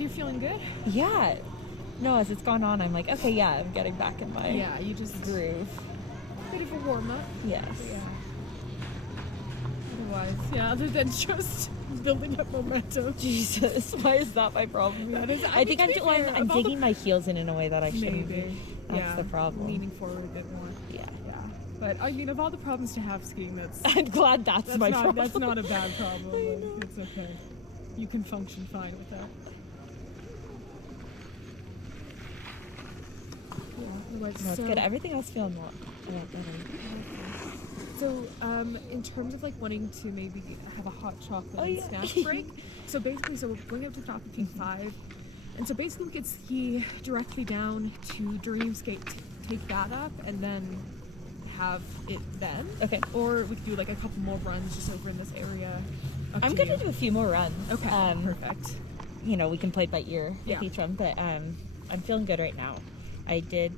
glad you're feeling good. Yeah. No, as it's gone on, I'm like, okay, yeah, I'm getting back in my You just groove. bit of a warm up. Yes. Yeah. Otherwise, other than just building up momentum. Jesus, why is that my problem? That is, I think I'm digging my heels in a way that I shouldn't maybe. be. That's the problem. Leaning forward a bit more. Yeah. But I mean, of all the problems to have skiing, I'm glad that's my problem. That's not a bad problem. It's okay. You can function fine with that. No, it's good. Everything else feels a lot better. So, in terms of like wanting to maybe have a hot chocolate and snack break, so we'll bring up to Chocolate Peak 5, and so basically we could ski directly down to Dreamscape, take that up, and then have it then. Okay. Or we could do like a couple more runs just over in this area. I'm gonna do a few more runs. Okay. Perfect. You know, we can play by ear with each one, but I'm feeling good right now. I did,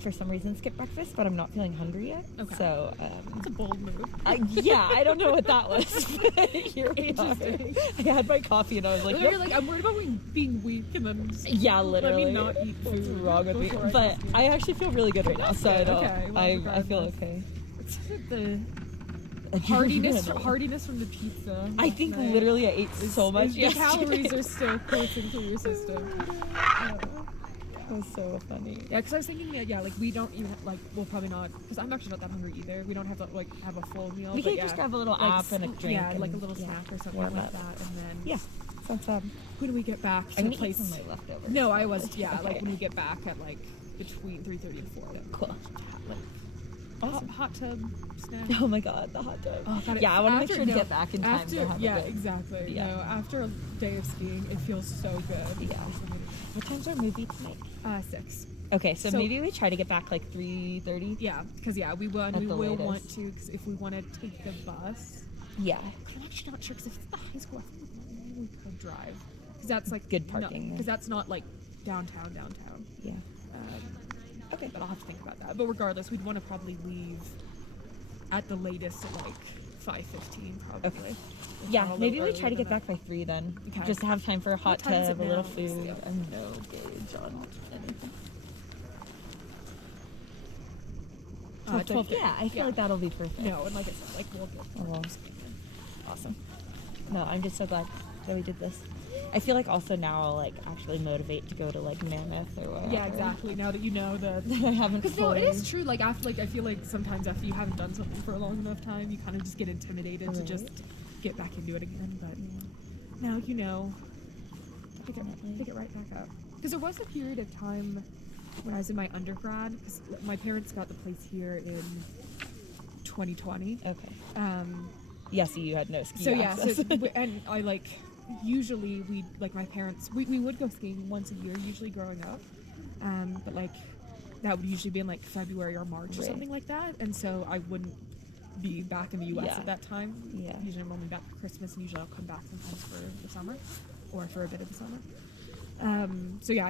for some reason, skip breakfast, but I'm not feeling hungry yet. Okay. So, it's a bold move. I don't know what that was, but here we are. I had my coffee and I was like, you're like, I'm worried about being weak and then literally. Let me not eat food. What's wrong with me? But I actually feel really good right now, so I feel okay. It's the hardiness from the pizza. I think literally I ate so much yesterday. The calories are still coursing through your system. That was so funny. Yeah, because I was thinking, like we don't even we'll probably not, because I'm actually not that hungry either. We don't have to have a full meal. We can just grab a little app and a drink. Yeah, like a little snack or something like that, and then sounds when do we get back to the place? Eat some of my leftovers. No, I was like when we get back at like between 3:30 and 4. Cool. Awesome. Hot tub snack. Oh my god, the hot tub. Oh, God, I want to make sure to get back in time to have it. Exactly. Yeah. No, after a day of skiing, it feels so good. Yeah. What time's our movie tonight? 6. Okay, so maybe we try to get back like 3:30. Yeah, because we will want to, because if we want to take the bus. Yeah. I'm actually not sure, because if it's the high school, I think we could drive. Because that's like good parking. Because that's not like downtown. Yeah. Okay, but I'll have to think about that. But regardless, we'd want to probably leave at the latest at like 5:15, probably. Okay. Yeah, maybe we try to get back by 3 then. Okay. Just to have time for a hot tub, a little food, and no gauge on anything. 12. Yeah, I feel like that'll be perfect. No, and like I said, we'll get awesome. No, I'm just so glad that we did this. I feel like also now I'll actually motivate to go to Mammoth or whatever. Yeah, exactly. Now that you know that I haven't. Because it is true. After I feel like sometimes after you haven't done something for a long enough time, you kind of just get intimidated to just get back into it again. But now you know, pick it right back up. Because there was a period of time when I was in my undergrad, because my parents got the place here in 2020. Okay. So you had no ski. So access. And I usually my parents we would go skiing once a year usually growing up, but that would usually be in February or March or something like that, and so I wouldn't be back in the US at that time. Usually I'm only back for Christmas, and usually I'll come back sometimes for the summer or for a bit of the summer. I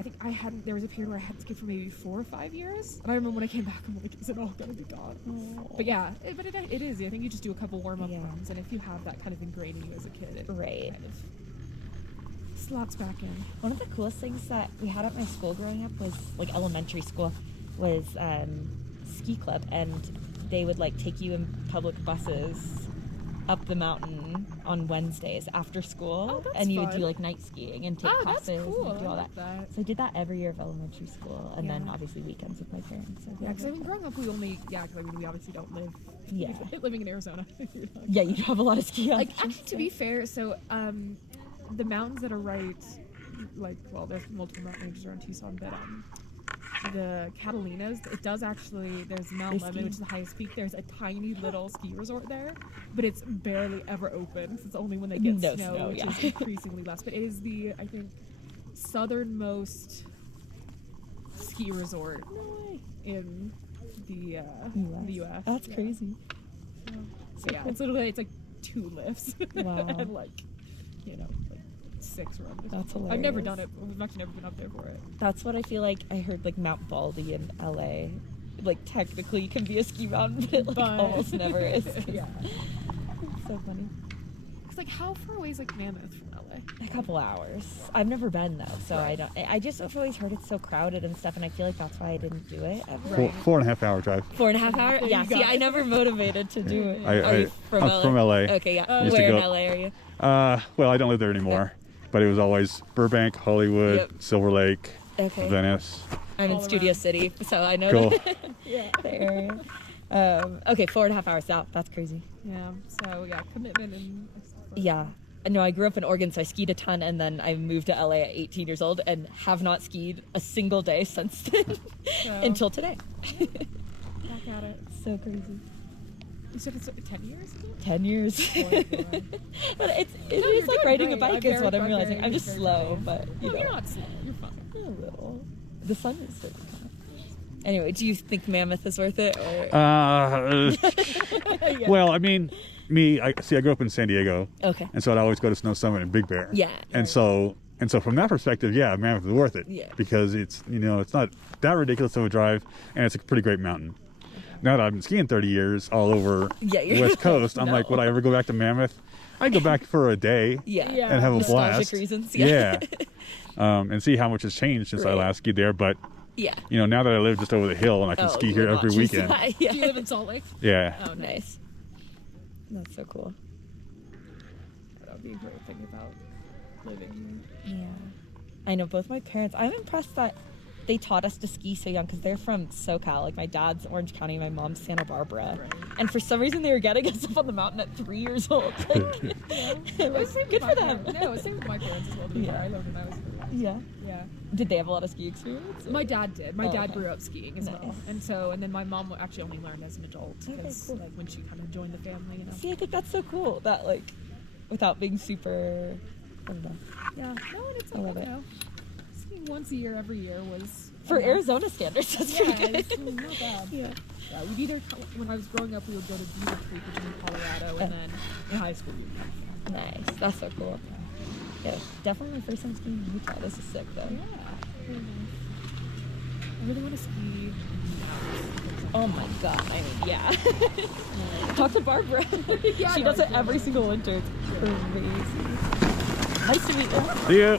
think there was a period where I hadn't skied for maybe 4 or 5 years, and I remember when I came back, I'm like, is it all gonna be gone? Aww. But it is. I think you just do a couple warm-up runs, and if you have that kind of ingrained in you as a kid, it kind of slots back in. One of the coolest things that we had at my school growing up was elementary school was ski club, and they would take you in public buses up the mountain on Wednesdays afafter school, and you would do night skiing and take classes and do all that. So I did that every year of elementary school, and then obviously weekends with my parents. So because growing up we only we obviously don't live living in Arizona. You'd have a lot of ski options. Actually, to be fair, so the mountains that are there's multiple mountain ranges around Tucson, but the Catalinas, it does actually, there's Mount Lemmon, which is the highest peak. There's a tiny little ski resort there, but it's barely ever open. It's only when they get snow, which is increasingly less. But it is the, I think, southernmost ski resort in the US. That's crazy. So it's literally, it's 2 lifts. Wow. And 6 runs. That's hilarious. I've never done it. We've actually never been up there for it. That's what I feel like. I heard Mount Baldy in LA, technically can be a ski mountain, but almost never is. Yeah. It's so funny. It's like, how far away is like Mammoth from LA? A couple hours. I've never been though, so I don't. I just have always heard it's so crowded and stuff, and I feel like that's why I didn't do it ever. Right. 4.5 hour drive. 4.5 hours. There Yeah. you See, go. I never motivated to do it. Are you I'm from LA. Okay, yeah. Used to Where in go- LA are you? Well, I don't live there anymore, but it was always Burbank, Hollywood, Yep. Silver Lake, Okay. Venice. I'm in All Studio around. City, so I know Cool. the area. Okay, 4.5 hours out. That's crazy. Yeah. So yeah, commitment and. Yeah. No, I grew up in Oregon, so I skied a ton, and then I moved to LA at 18 years old and have not skied a single day since then So, until today. back at it. So crazy. You said it's 10 years ago? 10 years. Oh my God. But it No, is you're like doing riding a great. bike I'm is what very- I'm realizing. I'm just very slow, proud. but you No, know. you're not slow. You're fine. A little. The sun is so kind. Anyway, do you think Mammoth is worth it? Or... Well, I mean, I grew up in San Diego, Okay. and so I'd always go to Snow Summit and Big Bear. Yeah. And so from that perspective, yeah, Mammoth is worth it. Yeah. Because it's it's not that ridiculous of a drive, and it's a pretty great mountain. Now that I've been skiing 30 years all over Yeah, you're- West Coast, I'm No. like, would I ever go back to Mammoth? I'd go back for a day Yeah. Yeah. and have a Nostalgic blast. reasons. Yeah. And see how much has changed since I Right. last skied there. But Yeah. now that I live just over the hill and I can Oh, ski here you're every not just- weekend. yeah. Do you live in Salt Lake? Yeah. Oh, nice. Nice. That's so cool. That would be a great thing about living Yeah. I know both my parents. I'm impressed that they taught us to ski so young because they're from SoCal. Like my dad's Orange County, my mom's Santa Barbara. Right. And for some reason they were getting us up on the mountain at 3 years old. Like, here. it was good for them. No, same with my parents as well. To be Yeah. fair. I learned when I was 3. Yeah. Yeah. Did they have a lot of ski experience? or- My dad did. My Oh, dad okay. grew up skiing as well, Nice. and then my mom actually only learned as an adult Okay, because cool. like when she kind of joined the family. See, I think that's so cool that like, without being super, I don't know. Yeah. No, and it's I love like, it. skiing once a year every year was For enough. Arizona standards, that's Yeah, pretty it's good. not bad. Yeah. Yeah, we'd either when I was growing up we would go to Beaver Creek, which is in Colorado, and then in high school we would go. Nice. That's so cool. Yeah, definitely my first time skiing in Utah. This is sick though. Yeah. Very nice. I really want to ski. Oh my god. I mean, yeah. Talk to Barbara. Yeah, She no, does it exactly. every single winter. It's crazy. Nice to meet you. See ya.